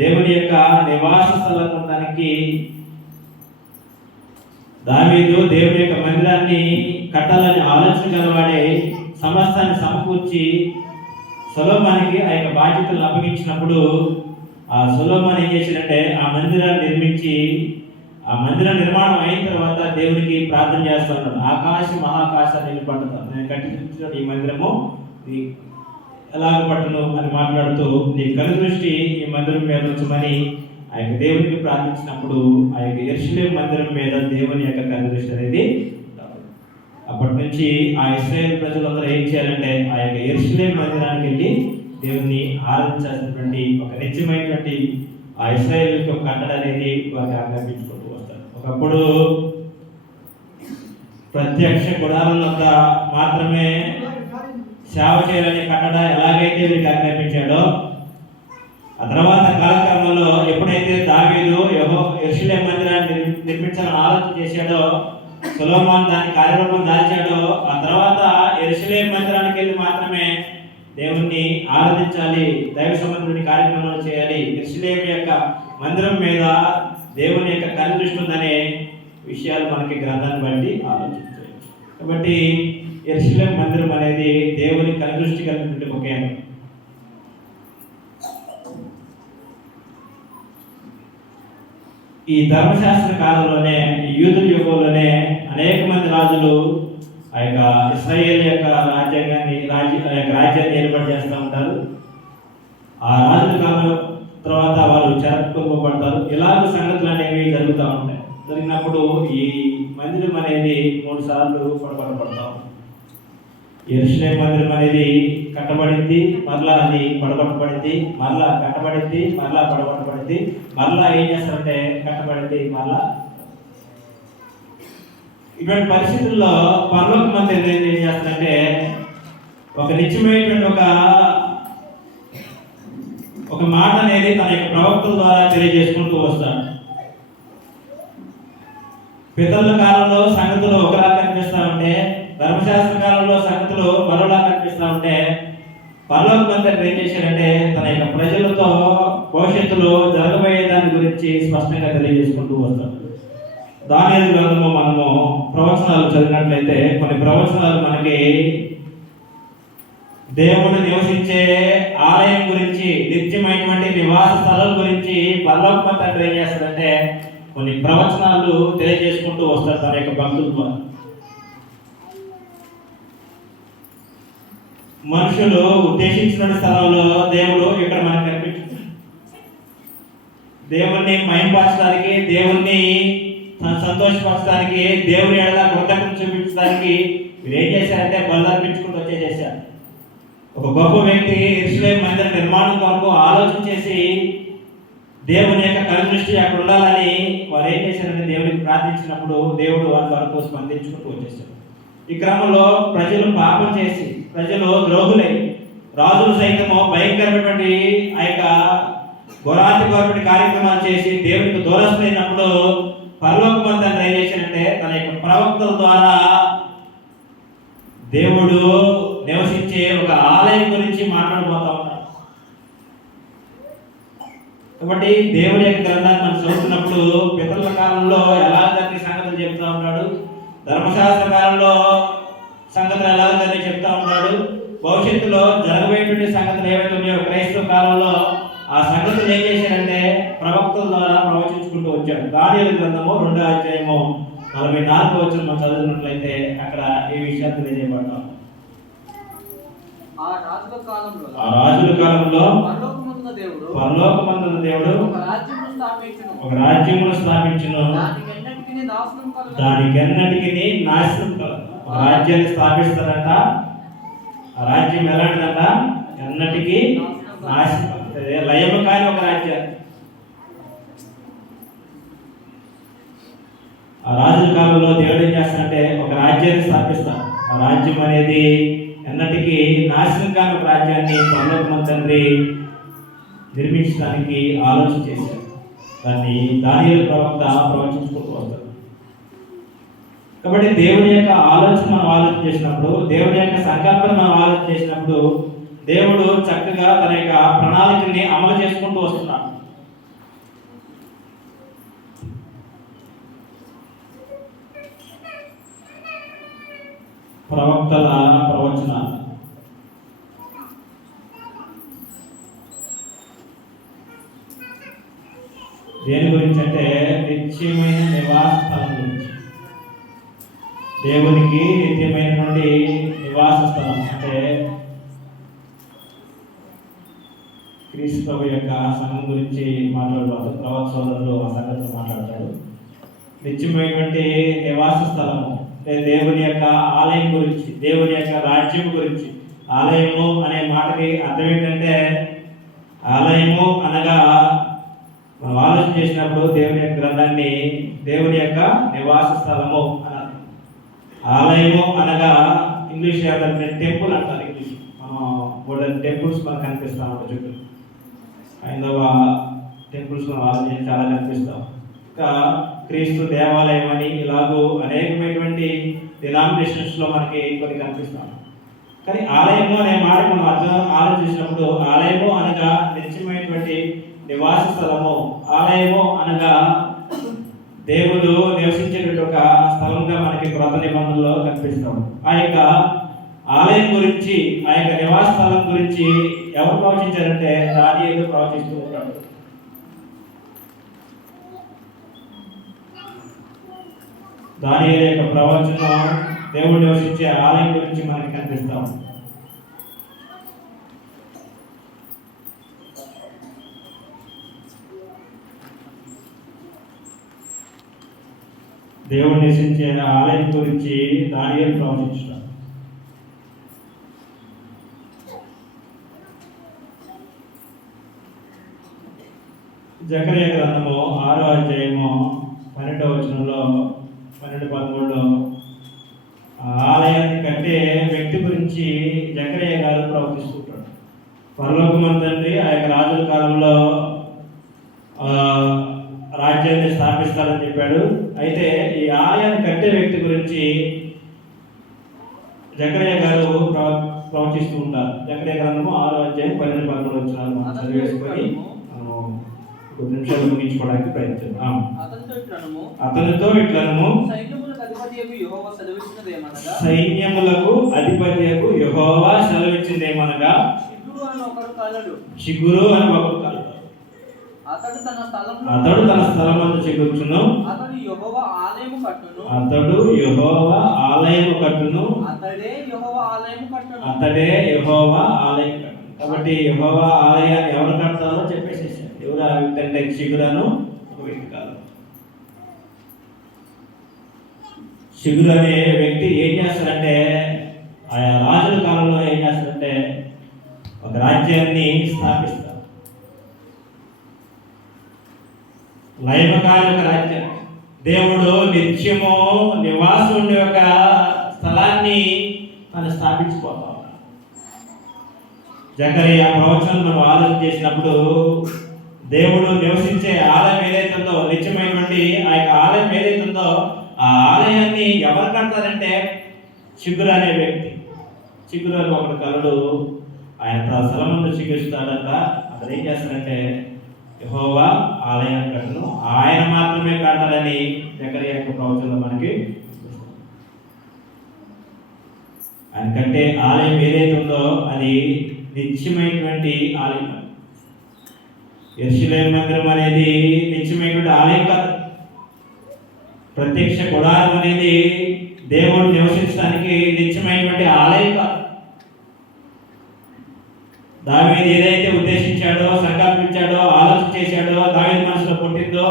దేవుని యొక్క నివాస స్థలం ఉండడానికి దావీదు దేవుని యొక్క మందిరాన్ని కట్టాలని ఆలోచన గలవాడే సమస్తాన్ని సమకూర్చి సొలొమోనుకి ఆ యొక్క బాధ్యతలను అప్పగించినప్పుడు ఆ సొలొమోను ఏం చేశాడంటే ఆ మందిరాన్ని నిర్మించి ఆ మందిర నిర్మాణం అయిన తర్వాత దేవునికి ప్రార్థన చేస్తున్నాడు. ఆకాశ మహాకాశాన్ని నేను పట్టుతాను, నేను కట్టించిన ఈ మందిరము ఎలాగ పట్టును అని మాట్లాడుతూ నీ కనుదృష్టి ఈ మందిరం మీద ఉంచమని ఆ యొక్క దేవునికి ప్రార్థించినప్పుడు ఆ యొక్క యెరూషలేము మందిరం మీద దేవుని యొక్క కనుదృష్టి అనేది అప్పటి నుంచి ఆ ఇశ్రాయేల్ ప్రజలందరూ ఏం చేయాలంటే ఆ యొక్క యెరూషలేము మందిరానికి వెళ్ళి దేవుని ఆరాధించాల్సినటువంటి ఒక నిత్యమైనటువంటి ఆ ఇశ్రాయేలుకి ఒక కట్టడ అనేది వారికి ఆజ్ఞాపించుకుంటూ వస్తారు. ఒకప్పుడు ప్రత్యక్ష గుడారం వద్ద మాత్రమే సేవ చేయాలని కట్టడ ఎలాగైతే వీరికి ఆజ్ఞాపించాడో ఆ తర్వాత కాలక్రమంలో ఎప్పుడైతే దావీదు యెరూషలేము మందిరాన్ని నిర్మించాలని ఆలోచన చేశాడో, సొలొమోను దాని కార్యరూపం దాల్చాడో, ఆ తర్వాత యెరూషలేము మందిరానికి వెళ్ళి మాత్రమే దేవుణ్ణి ఆరాధించాలి, దైవ సంబంధుడి కార్యక్రమాలు చేయాలి, యెరూషలేము యొక్క మందిరం మీద దేవుని యొక్క కనుదృష్టి ఉందనే విషయాలు మనకి గ్రంథాన్ని బట్టి ఆలోచించాలి. కాబట్టి యెరూషలేము మందిరం అనేది దేవుని కనుదృష్టి కలిగినటువంటి ఒక కేంద్రం. ఈ ధర్మశాస్త్ర కాలంలోనే, ఈ యూదుల యుగంలోనే అనేక మంది రాజులు ఆ యొక్క ఇశ్రాయేల్ యొక్క రాజ్యాన్ని ఏర్పాటు చేస్తూ ఉంటారు. ఆ రాజుల కాలం తర్వాత వారు చెరపబడతారు. ఇలాంటి సంగతులు అనేవి జరుగుతూ ఉంటాయి. జరిగినప్పుడు ఈ మందిరం అనేది 3 సార్లు పడగొట్టబడతాం. యెరూషలేము మందిరం అనేది కట్టబడింది, మరలా అది పడగొట్టబడింది, మరలా కట్టబడింది, మరలా పడగొట్టబడింది, మరలా ఏం చేస్తారంటే కట్టబడింది, మరలా. ఇటువంటి పరిస్థితుల్లో పరలోక మందిరం ఏం చేస్తారంటే ఒక నిత్యమైనటువంటి ఒక మాట అనేది తన యొక్క ప్రవక్తల ద్వారా తెలియజేసుకుంటూ వస్తాడు. పితరుల కాలంలో సంగతులు ఒకలా కనిపిస్తూ ఉంటే, ధర్మశాస్త్ర కాలంలో సంగతులు మరోలా కనిపిస్తూ ఉంటే, పరలోక మందిరం ఏం చేశారంటే తన యొక్క ప్రజలతో భవిష్యత్తులో జరగబోయే దాని గురించి స్పష్టంగా తెలియజేసుకుంటూ వస్తాడు. దానియేలు గ్రంథము మనము ప్రవచనాలు చదివినట్లయితే కొన్ని ప్రవచనాలు మనకి దేవుడు నివసించే ఆలయం గురించి, నిత్యమైనటువంటి నివాస స్థలం గురించి పరలోక మందిరం ఏం చేస్తాడంటే కొన్ని ప్రవచనాలు తెలియజేసుకుంటూ వస్తాడు తన యొక్క భక్తుల ద్వారా. మనుషులు ఉద్దేశించిన స్థలంలో దేవుడు ఇక్కడ మనకు కనిపించింది. దేవుణ్ణి మహిమపరచడానికి, దేవుణ్ణి సంతోషపరచడానికి, దేవుని ఎడల కృతజ్ఞత చూపించడానికి వీరు ఏం చేశారంటే బలు అర్పించుకుంటూ వచ్చేసారు. ఒక గొప్ప వ్యక్తి యెరూషలేము మందిర నిర్మాణం కొరకు ఆలోచన చేసి దేవుని యొక్క కనుదృష్టి అక్కడ ఉండాలని వారు ఏం చేశారంటే దేవునికి ప్రార్థించినప్పుడు దేవుడు వారి వరకు స్పందించుకుంటూ వచ్చేసారు. ఈ క్రమంలో ప్రజలు పాపం చేసి, ప్రజలు ద్రోహులై, రాజులు సైతము భయంకరమైనటువంటి ఆ యొక్క ఘోరాతి కార్యక్రమాలు చేసి దేవునికి దూరస్తులైనప్పుడు పరలోక మందిరం ఏం చేశారంటే తన యొక్క ప్రవక్తల ద్వారా దేవుడు నివసించే ఒక ఆలయం గురించి మాట్లాడబోతా ఉన్నాడు. కాబట్టి దేవుని యొక్క గ్రంథాన్ని మనం చదువుతున్నప్పుడు పితరుల కాలంలో ఎలా జరిగిన సంగతులు చెప్తా ఉన్నాడు, ధర్మశాస్త్ర కాలంలో సంగతులు ఎలా జరిగి చెప్తా ఉన్నాడు, భవిష్యత్తులో జరగబోయేటువంటి సంగతులు ఏవైతే ఉన్నాయో క్రైస్తవ కాలంలో ఆ సంగతులు ఏం చేశారంటే ప్రవక్తల ద్వారా ప్రవచించుకుంటూ వచ్చాడు. దానియేలు గ్రంథము 2వ అధ్యాయము 44వ వచనం మనం చదివినట్లయితే అక్కడ ఈ విషయాలు తెలియజేయబడ్డాం. ఆ రాజుల కాలంలో పరలోకమందున దేవుడు ఒక రాజ్యమును స్థాపించును, దానికెన్నటికి నాశనం కలదు. ఒక రాజ్యాన్ని స్థాపిస్తారంట. ఆ రాజ్యం ఎలాంటిదంట? ఎన్నటికీ నాశనం, లయము కాని ఒక రాజ్యం. ఆ రాజుల కాలంలో దేవుడు ఏం చేస్తాడంటే ఒక రాజ్యాన్ని స్థాపిస్తాడు. ఆ రాజ్యం అనేది ఎన్నటికీ నాశనం కాని ఒక రాజ్యాన్ని పరలోక తండ్రి నిర్మించడానికి ఆలోచన చేశారు. దాన్ని దానియేలు ప్రవక్త ప్రవచించుకుంటూ వస్తాడు. కాబట్టి దేవుని యొక్క ఆలోచన మనం ఆలోచన చేసినప్పుడు, దేవుని యొక్క సంకల్పన మనం ఆలోచన చేసినప్పుడు దేవుడు చక్కగా తన యొక్క ప్రణాళికని అమలు చేసుకుంటూ వస్తున్నాడు. ప్రవక్తల ప్రవచనాలు దేని గురించి అంటే నిత్యమైన నివాస స్థలం గురించి. దేవునికి నిత్యమైనటువంటి నివాస స్థలం అంటే క్రీస్తు ప్రభు యొక్క సంఘం గురించి మాట్లాడుతారు. ప్రవక్త సోదరులు ఆ సంగతిలో మాట్లాడతాడు. నిత్యమైనటువంటి నివాస స్థలము, దేవుని యొక్క ఆలయం గురించి, దేవుని యొక్క రాజ్యం గురించి. ఆలయము అనే మాటకి అర్థం ఏంటంటే, ఆలయము అనగా మనం ఆలోచన చేసినప్పుడు దేవుని యొక్క గ్రంథాన్ని దేవుని యొక్క నివాస స్థలము అన్నారు. ఆలయము అనగా ఇంగ్లీష్ టెంపుల్ అంటారు. ఇంగ్లీష్ మోడర్న్ టెంపుల్స్ మనకు కనిపిస్తూ ఉంటాయి చుట్టూ. హైందవ టెంపుల్స్ మనం ఆలోచన చాలా కనిపిస్తాం. ఇంకా క్రీస్తు దేవాలయం అని ఇలాగూ అనేకమైనటువంటి డినామినేషన్స్లో మనకి కొన్ని కనిపిస్తాం. కానీ ఆలయము అనే మాట మనం ఆలోచించినప్పుడు, ఆలయము అనగా నిత్యమైనటువంటి నివాస స్థలము, ఆలయము అనగా దేవుడు నివసించేటువంటి ఒక స్థలంగా మనకి క్రొత్త నిబంధనలో కనిపిస్తాం. ఆ యొక్క ఆలయం గురించి, ఆ యొక్క నివాస స్థలం గురించి ఎవరు ప్రవచించారంటే దానియేలు ప్రవచిస్తూ ఉంటాడు. దానియేలు యొక్క ప్రవచనం దేవుడు నివసించే ఆలయం గురించి మనకి కనిపిస్తాం. దేవుడు నివసించే ఆలయం గురించి దానియేలు ప్రవచించాడు. జకరియా గ్రంథము 6వ అధ్యాయము 12వ వచనంలో 12-13లో ఆలయాన్ని కట్టే వ్యక్తి గురించి జకరియా గారు ప్రవచిస్తుంటాడు. పరలోకమందు తండ్రి ఆ యొక్క రాజుల కాలంలో రాజ్యాన్ని స్థాపిస్తారని చెప్పాడు. అయితే ఈ ఆలయాన్ని కట్టే వ్యక్తి గురించి జకరియా గారు ప్రవచిస్తూ ఉంటారు. జకరియా గ్రంథము 6వ అధ్యాయం 12-13 వచనాలు చదివేసుకొని కొద్ది నిమిషాలు ముగించుకోవడానికి ప్రయత్నిద్దాం. అతనితో ఇట్లను సైన్యములకు అధిపతియగు యెహోవా సెలవిచ్చిందేమనగా, చిగురు అని ఒకడు కలడు. అతడు తన స్థలమందు చిగుర్చును. అతడు యెహోవా ఆలయము కట్టును. అతడే యెహోవా ఆలయం కట్టును. కాబట్టి యెహోవా ఆలయాన్ని ఎవరు కడతారో చెప్పేసేసారు. ఎవరు ఆ వ్యక్తి అంటే చిగురను ఒక వ్యక్తి కాదు. చిగురు అనే వ్యక్తి ఏం చేస్తాడంటే, ఆయా రాజుల కాలంలో ఏం చేస్తాడంటే ఒక రాజ్యాన్ని స్థాపిస్తారు. లయమకాని ఒక రాజ్యం, దేవుడు నిత్యము నివాసం ఉండే ఒక స్థలాన్ని తను స్థాపించుకోవాలి. జకరియా ప్రవచనం మనం ఆలోచన చేసినప్పుడు, దేవుడు నివసించే ఆలయం ఏదైతే ఉందో, నిత్యమైనటువంటి ఆ యొక్క ఆలయం ఏదైతే ఉందో, ఆ ఆలయాన్ని ఎవరు కడతారంటే చిగురు అనే వ్యక్తి. చిగురు అని ఒకటి కలడు. ఆయన తన స్థలమందు చిగురుస్తాడంట. అతను ఏం చేస్తాడంటే యెహోవా ఆలయాన్ని కట్టును, ఆయన మాత్రమే కట్టాలని జకరియా యొక్క ప్రవచనంలో మనకి. ఆయన కట్టే ఆలయం ఏదైతే ఉందో అది నిత్యమైనటువంటి ఆలయం. యెరూషలేము మందిరం అనేది నిత్యమైనటువంటి ఆలయం కాదు. ప్రత్యక్ష గుడారం అనేది దేవుడు నివసించడానికి నిత్యమైనటువంటి ఆలయం కాదు. దావీదు ఏదైతే ఉద్దేశించాడో, సంకల్పించాడో, ఆలోచన చేశాడో, దావీదు మనసులో పుట్టిందో,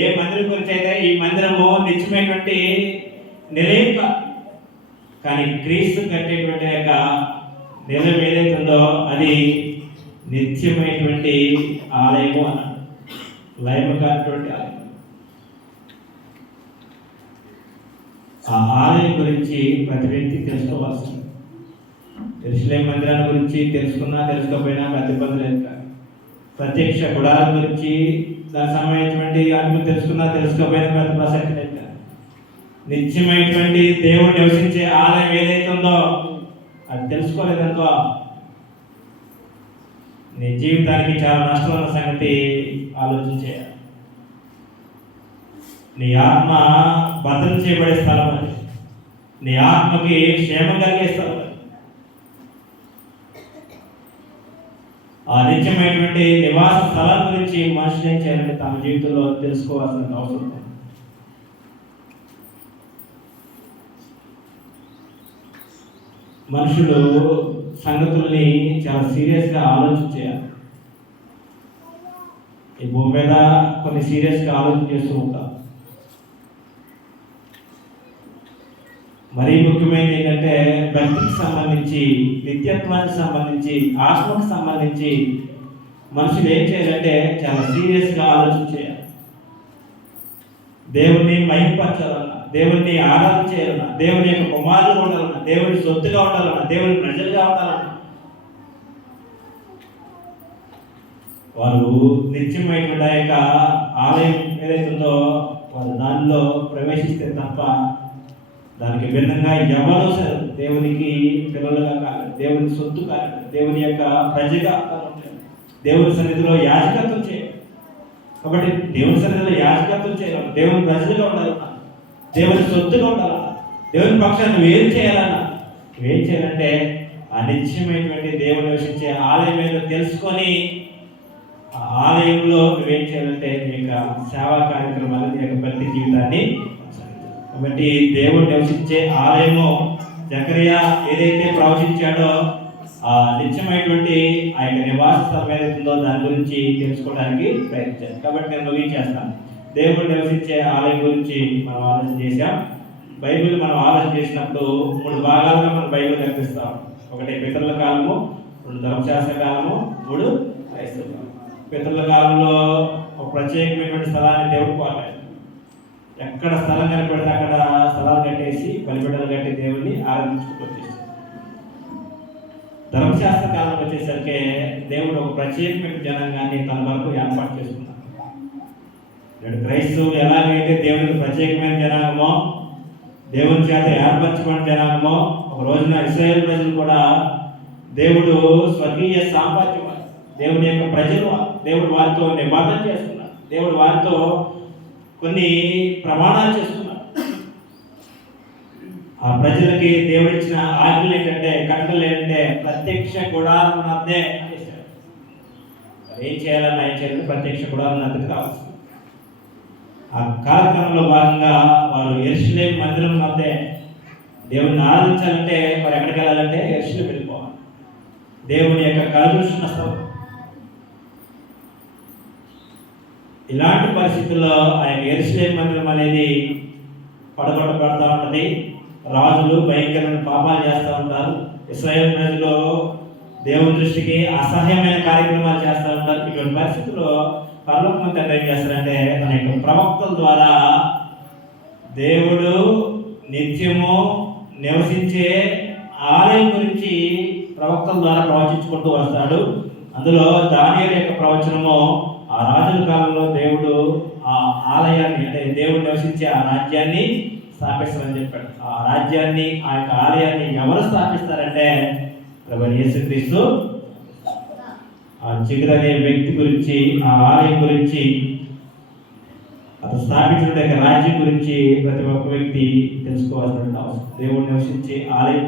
ఏ మందిరం గురించి అయితే ఈ మందిరము నిత్యమైనటువంటి నిలయం కాదు. కానీ క్రీస్తు కట్టేటువంటి యొక్క నిలయం ఏదైతే ఉందో అది నిత్యమైనటువంటి ఆలయము అన్నాడు. లయము కానటువంటి ఆలయం. ఆ ఆలయం గురించి ప్రతి వ్యక్తి తెలుసుకోవాల్సింది. యెరూషలేము మందిరాన్ని గురించి తెలుసుకున్నా తెలుసుకోకపోయినా పెద్ద ఇబ్బంది లేదు. కానీ ప్రత్యక్ష గుడారం గురించి దానికి సంబంధించినటువంటి వాటిని తెలుసుకున్నా తెలుసుకోకపోయినా పెద్ద ప్రసక్తి లేదు. నిత్యమైనటువంటి దేవుడు నివసించే ఆలయం ఏదైతే ఉందో అది తెలుసుకోలేదనుకో, నీ జీవితానికి చాలా నష్టం ఉన్న సంగతి ఆలోచించేయాలి. నీ ఆత్మ భద్రం చేయబడే స్థలం అది. నీ ఆత్మకి క్షేమం కలిగే స్థలం అది. ఆ నిత్యమైనటువంటి నివాస స్థలం గురించి మనుషులు ఏం చేయాలంటే తమ జీవితంలో తెలుసుకోవాల్సిన అవసరం ఉంది. మనుషులు సంగతుల్ని చాలా సీరియస్గా ఆలోచించేయాలి. ఈ భూమి మీద కొన్ని సీరియస్గా ఆలోచన చేస్తూ ఉంటాం. మరీ ముఖ్యమైనది ఏంటంటే భక్తికి సంబంధించి, నిత్యత్వానికి సంబంధించి, ఆత్మకు సంబంధించి మనుషులు ఏం చేయాలంటే చాలా సీరియస్గా ఆలోచన చేయాలి. దేవుణ్ణి మహిమపరచాలన్నా, దేవుణ్ణి ఆరాధన చేయాలన్నా, దేవుని యొక్క కుమారులు ఉండాలన్నా, దేవుని సొత్తుగా ఉండాలన్నా, దేవుని ప్రజలుగా ఉండాలన్నా వారు నిత్యమైనటువంటి ఆ యొక్క ఆలయం ఏదైతుందో వారు దానిలో ప్రవేశిస్తే తప్ప దానికి భిన్నంగా ఎవరో సరే దేవునికి పిల్లలుగా కాదు, దేవుని సొత్తు కాదు, దేవుని యొక్క ప్రజగా దేవుని సన్నిధిలో యాజకత్వం చేయాలి. కాబట్టి దేవుని సన్నిధిలో యాజకత్వం చేయాలి, దేవుని ప్రజలుగా ఉండాలన్నా, దేవుని సొత్తుగా ఉండాలన్నా, దేవుని పక్షాన్ని వేరు చేయాలన్నా ఏం చేయాలంటే అనిత్యమైనటువంటి దేవుని నివసించే ఆలయం ఏదో తెలుసుకొని ఆ ఆలయంలో నువ్వేం చేయాలంటే నీ యొక్క సేవా కార్యక్రమాలు, నీ యొక్క భక్తి జీవితాన్ని. కాబట్టి దేవుడు నివసించే ఆలయము జకరియా ఏదైతే ప్రవచించాడో ఆ నిత్యమైనటువంటి ఆ యొక్క నివాస స్థలం ఏదైతుందో దాని గురించి తెలుసుకోవడానికి ప్రయత్నించాను. కాబట్టి నేను ముగించేస్తాను. దేవుడు నివసించే ఆలయం గురించి మనం ఆలోచన చేశాం. బైబిల్ మనం ఆలోచన చేసినప్పుడు 3 భాగాలుగా మనం బైబిల్ కనిపిస్తాం. 1 పితరుల కాలము, 2 ధర్మశాస్త్ర కాలము, 3 క్రైస్తవ కాలం. పితరుల కాలంలో ఒక ప్రత్యేకమైనటువంటి స్థలాన్ని దేవుడు కోరాడు. ఎక్కడ స్థలం కనపడితే అక్కడ స్థలాలు కట్టేసి బలిబిడ్డలు కట్టి దేవుడిని ఆరాధించుకుంటూ వచ్చేసాడు. ధర్మశాస్త్ర కాలం వచ్చేసరికి దేవుడు ఒక ప్రత్యేకమైన జనాంగాన్ని తన వరకు ఏర్పాటు చేసుకున్నాడు. క్రైస్తవులు ఎలాగైతే దేవునికి ప్రత్యేకమైన జనాంగమో, దేవుని చేత ఏర్పరచబడిన జనాంగమో, ఒక రోజున ఇశ్రాయేలు ప్రజలు కూడా దేవుడు స్వర్గీయ సాంపాద్యం, దేవుని యొక్క ప్రజలు, దేవుడు వారితో నిబంధన చేసుకున్నాడు, దేవుడు వారితో కొన్ని ప్రమాణాలు చేసుకున్నాడు. ఆ ప్రజలకి దేవుడు ఇచ్చిన ఆజ్ఞలు ఏంటంటే, కట్టలు ఏంటంటే ప్రత్యక్ష గుడారం నద్దే అనేసాడు. ఏం చేయాలన్నా ఏం చేయాలంటే ప్రత్యక్ష గుడారం నద్దకు కావాల్సింది. ఆ కార్యక్రమంలో భాగంగా వారు యెరూషలేము మందిరం నద్దే దేవుడిని ఆరాధించాలంటే వారు ఎక్కడికి వెళ్ళాలంటే యెరూషలేము వెళ్ళిపోవాలి. దేవుని యొక్క కలుషణ స్థలం. ఇలాంటి పరిస్థితుల్లో ఆ యొక్క యెరూషలేము మందిరం అనేది పడగొట్టబడతా ఉంటుంది. రాజులు భయంకరమైన పాపాలు చేస్తూ ఉంటారు. ఇశ్రాయేలు ప్రజలు దేవుని దృష్టికి అసహ్యమైన కార్యక్రమాలు చేస్తూ ఉంటారు. ఇటువంటి పరిస్థితుల్లో పరలోకమంతా ఏం చేస్తారంటే తన యొక్క ప్రవక్తల ద్వారా దేవుడు నిత్యము నివసించే ఆలయం గురించి ప్రవక్తల ద్వారా ప్రవచించుకుంటూ వస్తాడు. అందులో దానియేలు యొక్క ప్రవచనము ఆ రాజుల కాలంలో దేవుడు ఆ ఆలయాన్ని, అంటే దేవుడు నివసించే ఆ రాజ్యాన్ని స్థాపిస్తారని చెప్పాడు. ఆ రాజ్యాన్ని, ఆ యొక్క ఆలయాన్ని ఎవరు స్థాపిస్తారంటే ప్రభువైన యేసుక్రీస్తు. ఆ జిగురు అనే వ్యక్తి గురించి, ఆ ఆలయం గురించి, అతను స్థాపించిన రాజ్యం గురించి ప్రతి ఒక్క వ్యక్తి తెలుసుకోవాల్సిన అవసరం. దేవుడు నివసించే ఆలయం,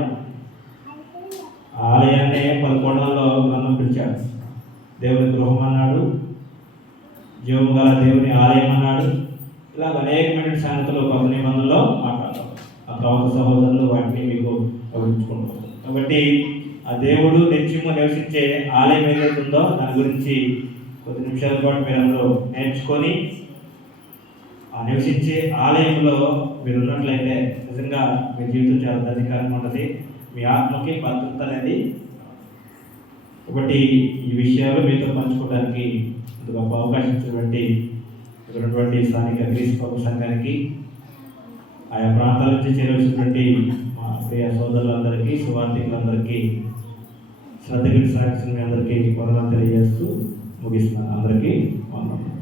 ఆ ఆలయాన్ని 10 కొండల్లో గ్రంథం పిలిచాడు. దేవుని గృహం అన్నాడు, జీవము గల దేవుని ఆలయం అన్నాడు. ఇలా అనేకమైన సంగతులు కొత్త నిబంధనలో మాట్లాడతాం. ఆ ప్రవక్త సహోదరులు వాటిని మీకు వివరించుకుంటాం. కాబట్టి ఆ దేవుడు నిత్యము నివసించే ఆలయం ఏదైతే ఉందో దాని గురించి కొద్ది నిమిషాల పాటు మీరు అందరూ నేర్చుకొని ఆ నివసించే ఆలయంలో మీరు ఉన్నట్లయితే నిజంగా మీ జీవితం చాలా అధికారంగా ఉంటుంది. మీ ఆత్మకి భద్రత అనేది. ఒకటి ఈ విషయాలు మీతో పంచుకోవడానికి గొప్ప అవకాశం ఇచ్చినటువంటి ఉన్నటువంటి స్థానిక గ్రీస్ పౌర సంఘానికి, ఆయా ప్రాంతాల నుంచి చేరవలసినటువంటి మా ప్రియ సోదరులందరికీ, సువార్థికులందరికీ, శ్రద్ధకి సాక్షి అందరికీ వందనాలు తెలియజేస్తూ ముగిస్తున్నాను. అందరికీ వందనాలు.